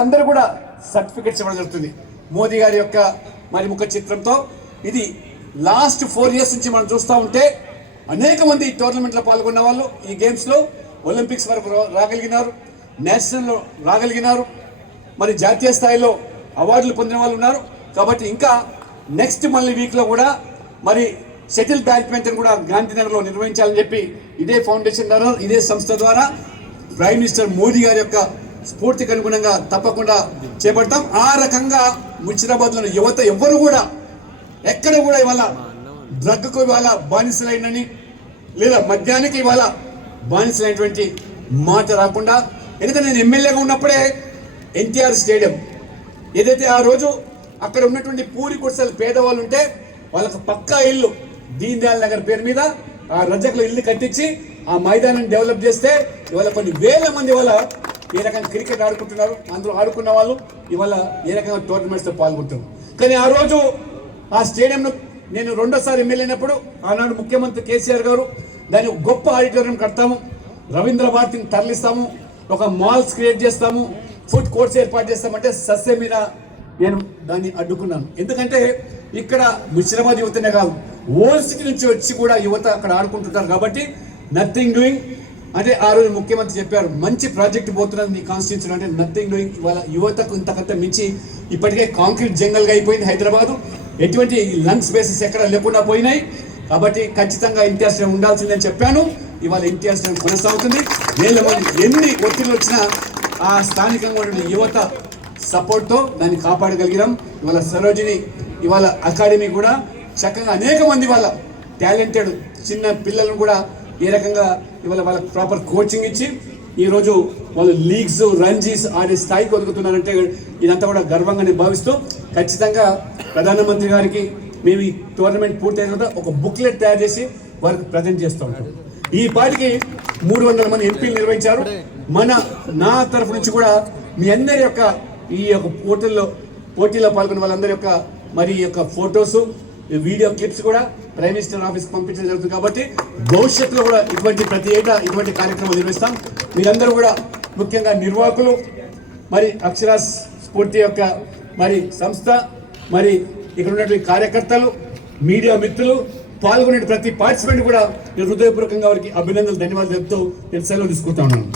అందరూ కూడా సర్టిఫికెట్స్ ఇవ్వడం జరుగుతుంది మోదీ గారి యొక్క మరి ముఖ చిత్రంతో. ఇది లాస్ట్ 4 years నుంచి మనం చూస్తూ ఉంటే అనేక మంది టోర్నమెంట్లో పాల్గొన్న వాళ్ళు ఈ గేమ్స్లో ఒలింపిక్స్ వరకు రాగలిగినారు, నేషనల్లో రాగలిగినారు, మరి జాతీయ స్థాయిలో అవార్డులు పొందిన వాళ్ళు ఉన్నారు. కాబట్టి ఇంకా నెక్స్ట్ మళ్ళీ వీక్లో కూడా మరి షటిల్ బ్యాడ్మింటన్ కూడా గాంధీనగర్లో నిర్వహించాలని చెప్పి ఇదే ఫౌండేషన్ ద్వారా, ఇదే సంస్థ ద్వారా ప్రైమ్ మినిస్టర్ మోదీ గారి యొక్క స్ఫూర్తికి అనుగుణంగా తప్పకుండా చేపడతాం. ఆ రకంగా ముషిరాబాద్లో యువత ఎవ్వరు కూడా ఎక్కడ కూడా ఇవాళ డ్రగ్కు ఇవాళ బానిసలైనని లేదా మద్యానికి ఇవాళ బానిసలైనటువంటి మాట రాకుండా, ఎందుకంటే నేను ఎమ్మెల్యేగా ఉన్నప్పుడే ఎన్టీఆర్ స్టేడియం ఏదైతే ఆ రోజు అక్కడ ఉన్నటువంటి పూరి గుడిసెలు పేదవాళ్ళు ఉంటే వాళ్ళకి పక్కా ఇల్లు దీన్ దయాళ్ నగర్ పేరు మీద ఆ రజకుల ఇల్లు కట్టించి ఆ మైదానాన్ని డెవలప్ చేస్తే ఇవాళ కొన్ని వేల మంది వాళ్ళ ఏ రకంగా క్రికెట్ ఆడుకుంటున్నారు, అందులో ఆడుకున్న వాళ్ళు ఇవాళ ఏ రకంగా టోర్నమెంట్స్లో పాల్గొంటున్నారు. కానీ ఆ రోజు ఆ స్టేడియంను నేను రెండోసారి ఎమ్మెల్యే అయినప్పుడు ఆనాడు ముఖ్యమంత్రి కేసీఆర్ గారు దాన్ని గొప్ప ఆడిటోరియం కడతాము, రవీంద్ర భారతిని తరలిస్తాము, ఒక మాల్స్ క్రియేట్ చేస్తాము, ఫుడ్ కోర్ట్స్ ఏర్పాటు చేస్తామంటే సస్య మీద నేను దాన్ని అడ్డుకున్నాను. ఎందుకంటే ఇక్కడ ముషిరాబాద్ యువతనే కాదు, ఓల్డ్ సిటీ నుంచి వచ్చి కూడా యువత అక్కడ ఆడుకుంటుంటారు. కాబట్టి నథింగ్ డూయింగ్ అంటే ఆ రోజు ముఖ్యమంత్రి చెప్పారు, మంచి ప్రాజెక్ట్ పోతున్నది మీ కాన్స్టిట్యూన్సీ అంటే నథింగ్ డూయింగ్. ఇవాళ యువతకు ఇంతకంటే మించి ఇప్పటికే కాంక్రీట్ జంగల్గా అయిపోయింది హైదరాబాదు, ఎటువంటి లంగ్ స్పేసెస్ ఎక్కడ లేకుండా పోయినాయి. కాబట్టి ఖచ్చితంగా ఎన్టీఆర్ స్టేడియం ఉండాల్సిందని చెప్పాను. ఇవాళ ఎన్టీఆర్ స్టేడియం కొనసాగుతుంది. వేల మంది ఎన్ని ఒత్తిళ్ళు వచ్చినా ఆ స్థానికంగా ఉన్న యువత సపోర్ట్తో దాన్ని కాపాడగలిగినాం. ఇవాళ సరోజిని ఇవాళ అకాడమీ కూడా చక్కగా అనేక మంది వాళ్ళ టాలెంటెడ్ చిన్న పిల్లలను కూడా ఏ రకంగా ఇవాళ వాళ్ళకి ప్రాపర్ కోచింగ్ ఇచ్చి ఈరోజు వాళ్ళు లీగ్స్ రంజీస్ ఆడే స్థాయికి ఒదుగుతున్నారంటే ఇదంతా కూడా గర్వంగా నేను భావిస్తూ ఖచ్చితంగా ప్రధానమంత్రి గారికి మేము ఈ టోర్నమెంట్ పూర్తయిన తర్వాత ఒక బుక్లెట్ తయారు చేసి వారికి ప్రజెంట్ చేస్తూ ఉంటాం. ఈ పాటికి 300 మంది ఎంపీలు నిర్వహించారు. నా తరఫు నుంచి కూడా మీ అందరి యొక్క ఈ యొక్క పోటీలో పాల్గొన్న వాళ్ళందరి యొక్క మరి ఈ యొక్క ఫొటోస్ వీడియో క్లిప్స్ కూడా ప్రైమ్ మినిస్టర్ ఆఫీస్కి పంపించడం జరుగుతుంది. కాబట్టి భవిష్యత్తులో కూడా ప్రతి ఏటా ఇటువంటి కార్యక్రమాలు నిర్వహిస్తాం. మీరందరూ కూడా ముఖ్యంగా నిర్వాహకులు, మరి అక్షరా స్ఫూర్తి యొక్క మరి సంస్థ, మరి ఇక్కడ ఉన్నటువంటి కార్యకర్తలు, మీడియా మిత్రులు, పాల్గొనే ప్రతి పార్టిసిపెంట్ కూడా నేను హృదయపూర్వకంగా వారికి అభినందనలు, ధన్యవాదాలు చెప్తూ నేను సెలవు తీసుకుంటా ఉన్నాను.